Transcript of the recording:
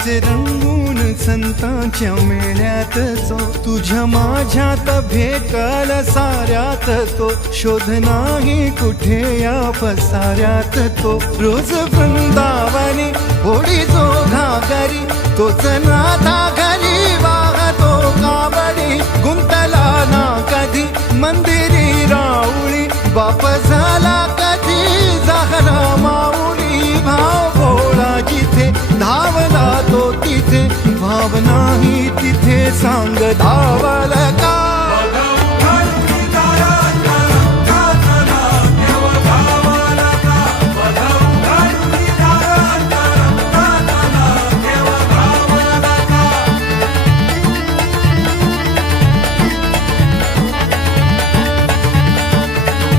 नाचे रंगून संतांच्या मेळ्यात जो, तुझ्या माझ्यात भेटल साऱ्यात तो, शोध नाही कुठे या पसाऱ्यात तो. रोज वृंदावनी होडी जो घागरी, तोच नाथा घरी वाहतो कावडी. गुंतला ना कधी मंदिरी राऊळी, बाप झाला कधी झाला माऊली. भाव भोळा जिथे धावला तो तिथे, भाव नाही तिथे सांग धावला.